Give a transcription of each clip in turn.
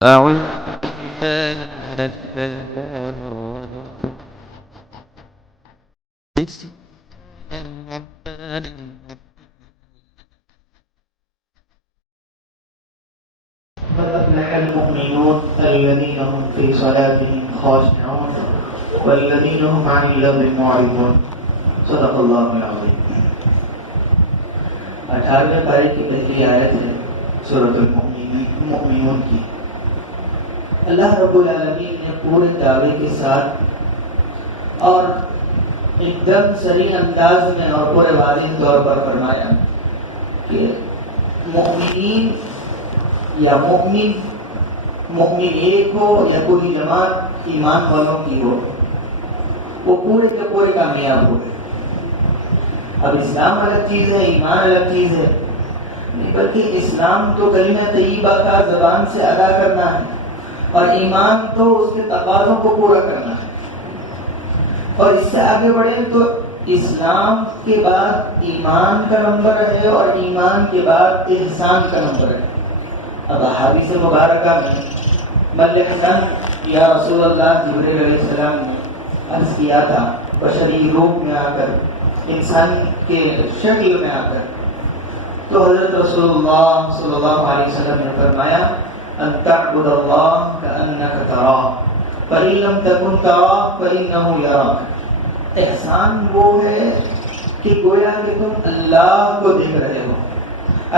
أعوذ قد أفلح المؤمنون الذين هم في صلاتهم خاشعون والذين هم عن اللغو معرضون صدق اللہ العظیم. 18ویں پارے کی پہلی آیت ہے سورۃ المؤمنون کی. اللہ رب العالمین نے پورے دعوے کے ساتھ اور ایک دم سریع انداز میں اور پورے واضح طور پر فرمایا کہ مؤمنین یا مومن ایک ہو یا پوری جماعت ایمان والوں کی ہو، وہ پورے کے پورے کامیاب ہو گئے. اب اسلام الگ چیز ہے، ایمان الگ چیز ہے، نہیں بلکہ اسلام تو کلمہ طیبہ کا زبان سے ادا کرنا ہے اور ایمان تو اس کے تقاضوں کو پورا کرنا ہے. اور اس سے آگے بڑھے تو اسلام کے بعد ایمان کا نمبر ہے اور ایمان کے بعد احسان کا نمبر ہے. اب حدیث مبارکہ میں بل احسان یا رسول اللہ جبریل علیہ السلام نے عرض کیا تھا بشری روپ میں آ کر، انسان کے شکل میں آ کر، تو حضرت رسول اللہ صلی اللہ علیہ وسلم نے فرمایا ان تعبد اللہ کأنک تراہ فإن لم تکن تراہ فإنہ یراک. احسان وہ ہے کہ گویا کہ تم اللہ کو دیکھ رہے ہو.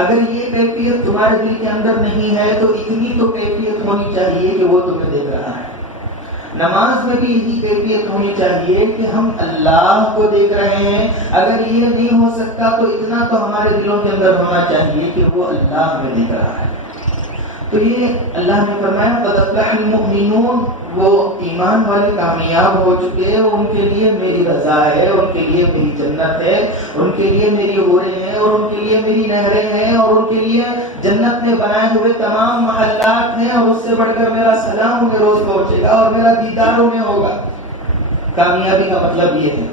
اگر یہ کیفیت تمہارے دل کے اندر نہیں ہے تو اتنی تو کیفیت ہونی چاہیے کہ وہ تمہیں دیکھ رہا ہے. نماز میں بھی یہی کیفیت ہونی چاہیے کہ ہم اللہ کو دیکھ رہے ہیں. اگر یہ نہیں ہو سکتا تو اتنا تو ہمارے دلوں کے اندر ہونا چاہیے کہ وہ اللہ ہمیں دیکھ رہا ہے. تو یہ اللہ نے فرمایا قد افلح المؤمنون، وہ ایمان والے کامیاب ہو چکے، ان کے لیے میری رضا ہے، ان کے لیے میری جنت ہے، ان کے لیے میری حوریں ہیں اور ان کے لیے میری نہریں ہیں اور ان کے لیے جنت میں بنائے ہوئے تمام محلات ہیں اور اس سے بڑھ کر میرا سلام انہیں روز پہنچے گا اور میرا دیدار انہیں ہوگا. کامیابی کا مطلب یہ ہے.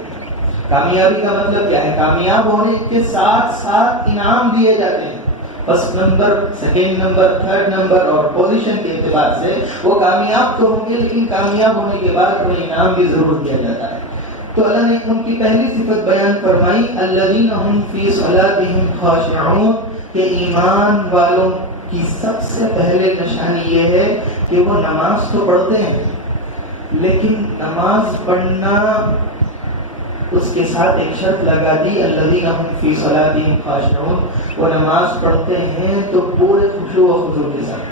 کامیابی کا مطلب کیا ہے؟ کامیاب ہونے کے ساتھ ساتھ انعام دیے جاتے ہیں. First number, second number, third number اور پوزیشن کے اعتبار سے وہ کامیاب تو ہوں گے، لیکن کامیاب ہونے کے بعد انہیں انعام بھی ضرور دیا جاتا ہے. تو اللہ نے ان کی پہلی صفت بیان فرمائی الذین هم فی صلاتهم خاشعون، کہ ایمان والوں کی سب سے پہلے نشانی یہ ہے کہ وہ نماز تو پڑھتے ہیں، لیکن نماز پڑھنا اس کے ساتھ ایک شرط لگا دی الذین هم فی صلاتهم خاشعون، وہ نماز پڑھتے ہیں تو پورے خشوع و خضوع کے ساتھ.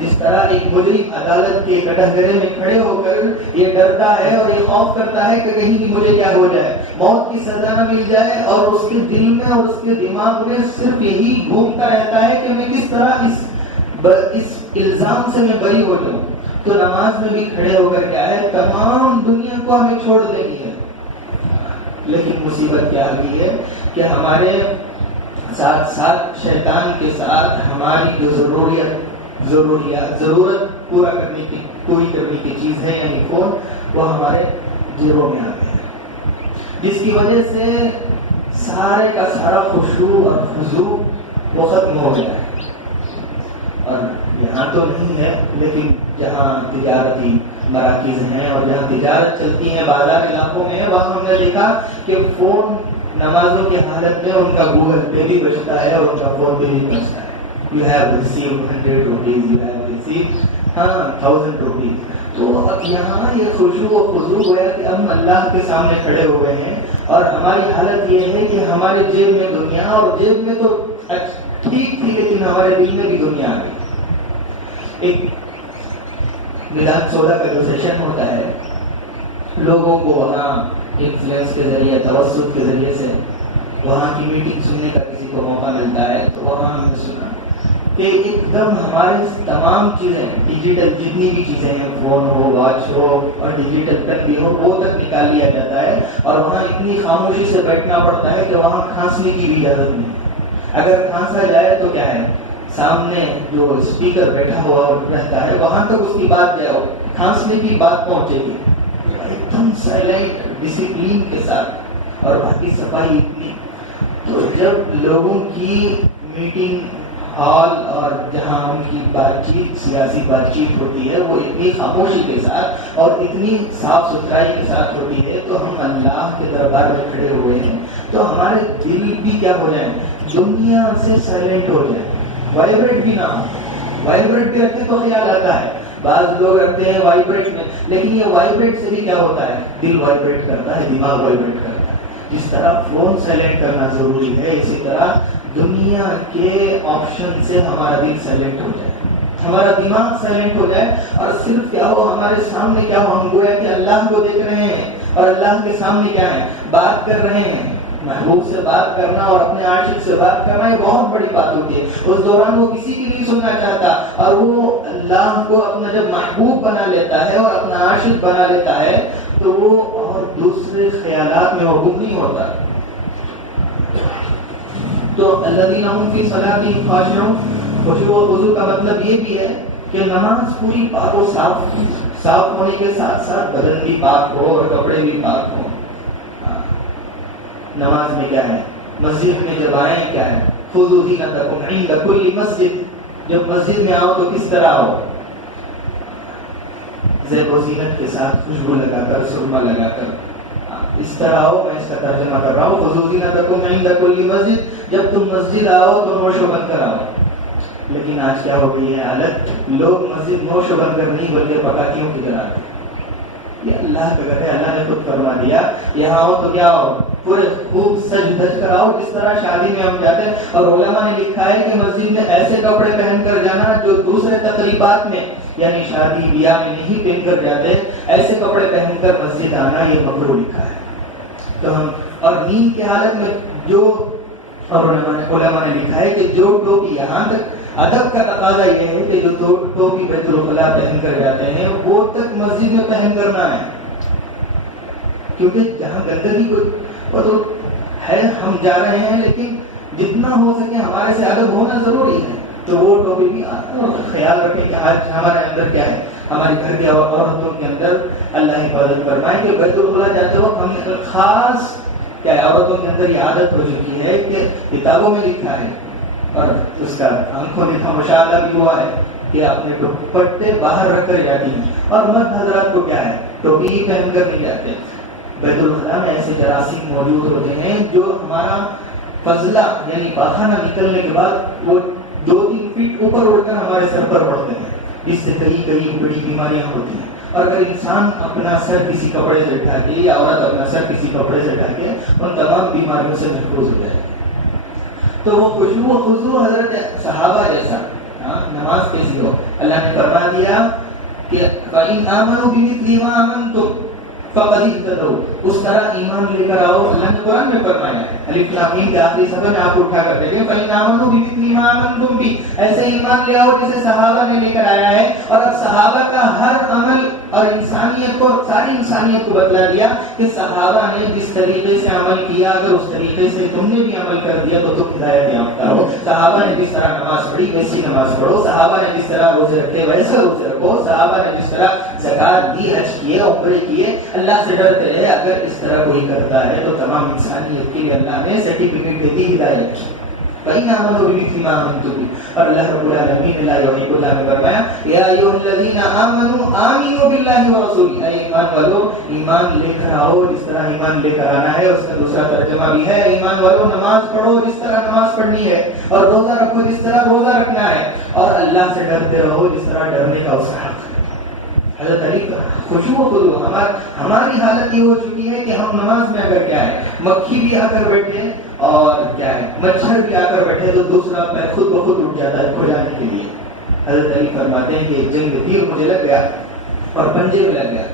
جس طرح ایک مجرم عدالت کے کٹہرے میں کھڑے ہو کر یہ ڈرتا ہے اور یہ خوف کرتا ہے کہ کہیں مجھے کیا ہو جائے، موت کی سزا نہ مل جائے، اور اس کے دل میں اور اس کے دماغ میں صرف یہی گھومتا رہتا ہے کہ میں کس طرح اس الزام سے میں بری ہو جاؤں. تو نماز میں بھی کھڑے ہو کر کیا ہے، تمام دنیا کو ہمیں چھوڑ دینی ہے. لیکن مصیبت کیا ہوئی ہے کہ ہمارے ساتھ ساتھ شیطان کے ساتھ ہماری جو ضرورت پوری کرنے کی چیز ہے یعنی فون، وہ ہمارے جیبوں میں آتے ہیں، جس کی وجہ سے سارے کا سارا خشوع اور خضوع وہ ختم ہو گیا ہے. اور یہاں تو نہیں ہے، لیکن جہاں تجارتی مراکز ہیں اور جہاں تجارت چلتی ہے بازار علاقوں میں، وہاں ہم نے دیکھا کہ فون نمازوں کی حالت میں ان کا گوگل پے بھی بچتا ہے اور ان کا فون پے بھی بچتا ہے. You have received 100 rupees, you have received 1000 rupees. تو اب یہاں یہ خشوع و خضوع گویا کہ ہم اللہ کے سامنے کھڑے ہوئے ہیں اور ہماری حالت یہ ہے کہ ہمارے جیب میں دنیا، اور جیب میں تو ٹھیک تھی لیکن ہمارے دل میں بھی دنیا آ گئی. ایک میلاد سودا کا جو سیشن ہوتا ہے، لوگوں کو وہاں انفلوئنس کے ذریعے، توسط کے ذریعے سے وہاں کی میٹنگ سننے کا کسی کو موقع ملتا ہے، تو وہاں ہم نے سنا کہ ایک دم ہمارے تمام چیزیں ڈیجیٹل، جتنی بھی چیزیں ہیں، فون ہو، واچ ہو اور ڈیجیٹل تک بھی ہو، وہ تک نکال لیا جاتا ہے اور وہاں اتنی خاموشی سے بیٹھنا پڑتا ہے کہ وہاں کھانسنے کی بھی اجازت نہیں. اگر کھانسا جائے تو کیا ہے، سامنے جو اسپیکر بیٹھا ہوا رہتا ہے وہاں تک اس کی بات جائے، کھانسنے کی بات پہنچے گی. ایک دم سائلنٹ ڈسپلین کے ساتھ اور باقی صفائی اتنی. تو جب لوگوں کی میٹنگ ہال اور جہاں ان کی بات چیت سیاسی بات چیت ہوتی ہے وہ اتنی خاموشی کے ساتھ اور اتنی صاف ستھرائی کے ساتھ ہوتی ہے، تو ہم اللہ کے دربار میں کھڑے ہوئے ہیں تو ہمارے دل بھی کیا ہو جائیں، دنیا سے سائلنٹ ہو جائیں، وائبریٹ بھی نہ ہو. وائبریٹ بھی رکھتے تو خیال آتا ہے، بعض لوگ رکھتے ہیں وائبریٹ میں، لیکن یہ وائبریٹ سے بھی کیا ہوتا ہے، دل وائبریٹ کرتا ہے، دماغ وائبریٹ کرتا ہے. جس طرح فون سائلنٹ کرنا ضروری ہے، اسی طرح دنیا کے آپشن سے ہمارا دل سائلنٹ ہو جائے، ہمارا دماغ سائلنٹ ہو جائے، اور صرف کیا ہو ہمارے سامنے کیا ہو، ہم گویا کہ اللہ کو دیکھ رہے ہیں اور اللہ کے سامنے کیا ہے، بات کر رہے ہیں. محبوب سے بات کرنا اور اپنے عاشق سے بات کرنا یہ بہت بڑی بات ہوتی ہے. اس دوران وہ کسی کی نہیں سننا چاہتا، اور وہ اللہ کو اپنا جب محبوب بنا لیتا ہے اور اپنا عاشق بنا لیتا ہے تو وہ اور دوسرے خیالات میں وہ گم نہیں ہوتا. تو الذین هم فی صلاتهم خاشعون، خشوع و خضوع کا مطلب یہ بھی ہے کہ نماز پوری پاک و صاف ہونے کے ساتھ ساتھ بدن بھی پاک ہو اور کپڑے بھی پاک ہوں. نماز میں کیا ہے، مسجد میں جب آئیں کیا ہے، خذوا زینتکم عند کل مسجد، جب مسجد میں آؤ تو کس طرح آؤ، زیب و زینت کے ساتھ، خوشبو لگا کر، سرما لگا کر، اس طرح آؤ. میں اس کا ترجمہ کر رہا ہوں، خذوا زینتکم عند کل مسجد، جب تم مسجد آؤ تو نوش و بند کر آؤ. لیکن آج کیا ہو گئی ہے حالت، لوگ مسجد نوش و بند کر نہیں بلکہ پٹاخیوں کی طرح. یہ اللہ کا گھر ہے، اللہ نے خود فرما دیا یہاں آؤ تو کیا ہو، پورے خوب سج دھج کر آؤ جس طرح شادی میں ہم جاتے ہیں. اور علماء نے لکھا ہے کہ مسجد میں ایسے کپڑے پہن کر جانا جو دوسرے تقریبات میں یعنی شادی بیاہ میں نہیں پہن کر جاتے، ایسے کپڑے پہن کر مسجد آنا یہ مکروہ لکھا ہے. تو ہم اور نیند کی حالت میں جو، اور علماء نے لکھا ہے کہ جو ٹوپی، یہاں تک ادب کا تقاضا یہ ہے کہ جو ٹوپی بیت الخلاء پہن کر جاتے ہیں وہ تک مسجد میں پہن کرنا ہے، کیونکہ جہاں گندگی کوئی وہ تو ہے، ہم جا رہے ہیں لیکن جتنا ہو سکے ہمارے سے ادب ہونا ضروری ہے. تو وہ ٹوپی بھی خیال رکھیں کہ آج ہمارے اندر کیا ہے، ہمارے گھر کی عورتوں کے اندر اللہ حفاظت فرمائے کہ بیت الخلاء جاتے وقت ہم خاص کیا ہے، عورتوں کے اندر یہ عادت ہو چکی ہے کہ کتابوں میں لکھا ہے اور اس کا آنکھوں نے مشاہدہ بھی ہوا ہے کہ اپنے دوپٹے باہر رکھ کر جاتی ہیں، اور مرد حضرات کو کیا ہے، ٹوپی ہی پہن کر نہیں جاتے. بیت الخلاء میں ایسے جراثیم موجود ہوتے ہیں جو ہمارا فضلہ یعنی پاخانہ نکلنے کے بعد وہ 2-3 فٹ اوپر اڑ کر ہمارے سر پر پڑتے ہیں، جس سے کئی بڑی بیماریاں ہوتی ہیں. اور اگر انسان اپنا سر کسی کپڑے سے ڈھا کے یا عورت اپنا سر کسی کپڑے سے ڈھا کے ان تمام بیماریوں سے محفوظ ہو جائے. تو وہ خشوع و خضوع حضرت صحابہ جیسا نماز کیسی ہو. اللہ نے فرما دیا کہ فَإِنْ آمَنُوا بِمِثْلِ مَا آمَنْتُمْ فَقَدِ اهْتَدَوْا، اس طرح ایمان لے کر آؤ. اللہ نے قرآن میں فرمایا ہے، الف لام میم کے آخری صفحے میں آپ اٹھا کر دیکھیں، فَإِنْ آمَنُوا بِمِثْلِ مَا آمَنْتُمْ بِهِ، ایسے ایمان لے آؤ جسے صحابہ نے لے کر آیا ہے. اور اب صحابہ کا ہر عمل اور انسانیت کو، ساری انسانیت کو بتلا دیا کہ صحابہ نے جس طریقے سے عمل کیا اگر اس طریقے سے تم نے بھی عمل کر دیا تو تم ہدایت یافتہ ہو. صحابہ نے جس طرح نماز پڑھی ویسی نماز پڑھو، صحابہ نے جس طرح روزے رکھے ویسے روزے رکھو، صحابہ نے جس طرح زکات دی، حج کیے، عمرے کیے، اللہ سے ڈرتے رہے. اگر اس طرح کوئی کرتا ہے تو تمام انسانیت کے لیے اللہ نے سرٹیفکیٹ دے دی، ہدایت کی. فَإِنْ آمَنُوا بِمِثْلِ مَا آمَنْتُمْ بِهِ، اور اللہ رب العالمین لا يحب اللہ میں فرمایا یا ایھا الذین آمنوا آمنوا باللہ ورسولہ، اے ایمان والو ایمان لے کر آؤ جس طرح ایمان لے کر آنا ہے. اس کا دوسرا ترجمہ بھی ہے ایمان والو نماز پڑھو جس طرح نماز پڑھنی ہے، اور روزہ رکھو جس طرح روزہ رکھنا ہے، اور اللہ سے ڈرتے رہو جس طرح ڈرنے کا اس حق. حضرت علی کا خشوع و خضوع، ہماری حالت یہ ہو چکی ہے کہ ہم نماز میں اگر کیا ہے مکھی بھی آ کر بیٹھے اور کیا ہے مچھر بھی آ کر بیٹھے تو دوسرا پیر خود بخود اٹھ جاتا ہے کھو جانے کے لیے. حضرت علی فرماتے ہیں کہ ایک جنگ میں تیر مجھے لگ گیا اور پنجے میں لگ گیا،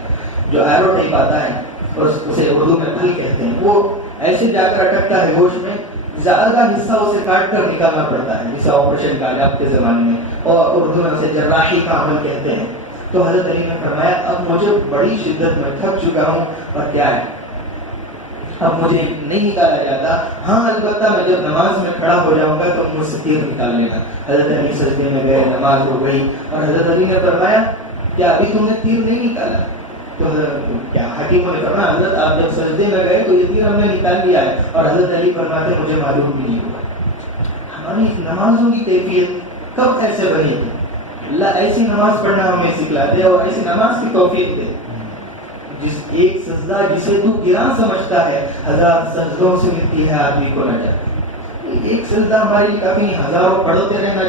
جو ایرو ٹائپ آتا ہے اور اسے اردو میں پھل کہتے ہیں، وہ ایسے جا کر اٹکتا ہے گوشت میں، زیادہ حصہ اسے کاٹ کر نکالنا پڑتا ہے جسے آپریشن کا آپ کے زمانے میں، اور اردو میں اسے جراحی کا عمل کہتے ہیں. تو حضرت علی نے فرمایا اب مجھے بڑی شدت میں تھک چکا ہوں اور کیا ہے اب مجھے نہیں نکالا جاتا، ہاں البتہ میں جب نماز میں کھڑا ہو جاؤں گا تو مجھ سے تیر نکال لینا. حضرت علی سجدے میں گئے، نماز ہو گئی، اور حضرت علی نے فرمایا کیا ابھی تم نے تیر نہیں نکالا؟ تو کیا حکیموں نے فرمایا حضرت آپ جب سجدے میں گئے تو یہ تیر ہم نے نکال لیا ہے. اور حضرت علی فرماتے مجھے معلوم بھی نہیں ہوا. یعنی نمازوں کی کیفیت کب ایسے بنی ہے؟ اللہ ایسی نماز پڑھنا ہمیں سکھلا دے اور ایسی نماز کی توفیق دے جس ایک سجدہ جسے تو گراں سمجھتا ہے 1000 سجدوں سے ملتی ہے آدمی کو نجات. ایک سجدہ ہمارے لیے کافی نہیں، ہزاروں پڑھتے رہنا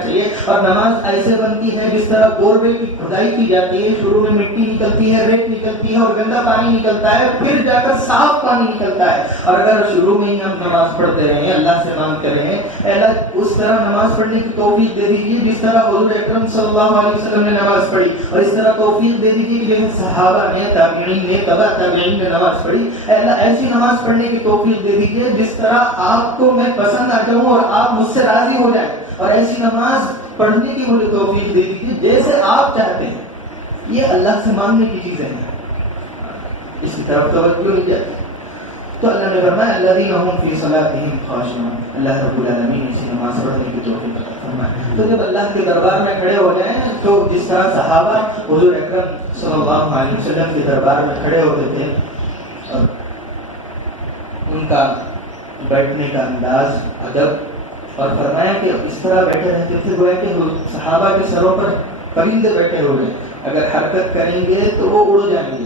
چاہیے. اور نماز ایسے بنتی ہے جس طرح بورویل کی کھدائی کی جاتی ہے، شروع میں مٹی نکلتی ہے، ریت نکلتی ہے اور گندا پانی نکلتا ہے، پھر جا کر صاف پانی نکلتا ہے. اور اگر شروع میں ہی ہم نماز پڑھتے رہے ہیں، اللہ سے مانگ کر رہے ہیں اللہ اس طرح نماز پڑھنے کی توفیق دے دیجیے جس طرح حضور اکرم صلی اللہ علیہ وسلم نے نماز پڑھی، اور اس طرح توفیق دے دیجیے کہ جیسے صحابہ نے، تابعین نے، تبع تابعین نے نماز پڑھی. اللہ ایسی نماز پڑھنے کی توفیق دے دیجیے جس طرح آپ کو میں پسند آ جاؤں اور آپ مجھ سے راضی ہو جائیں، اور ایسی نماز پڑھنے کی مجھے توفیق دے دیجیے جیسے آپ چاہتے ہیں. یہ اللہ سے مانگنے کی چیزیں ہیں، اس کی طرف توجہ نہیں جاتی. تو اللہ نے فرمایا الذین هم فی صلاتهم خاشعون، اللہ رب العالمین اسی نماز پڑھنے کی توفیق عطا فرمائے. تو جب اللہ کے دربار میں کھڑے ہو جائیں تو جس طرح صحابہ حضور اکرم صلی اللہ علیہ وسلم کے دربار میں کھڑے ہوتے تھے اور ان کا بیٹھنے کا انداز، ادب، اور فرمایا کہ اس طرح بیٹھے رہتے تھے گویا کہ صحابہ کے سروں پر پرندے بیٹھے ہوئے، اگر حرکت کریں گے تو وہ اڑ جائیں گے.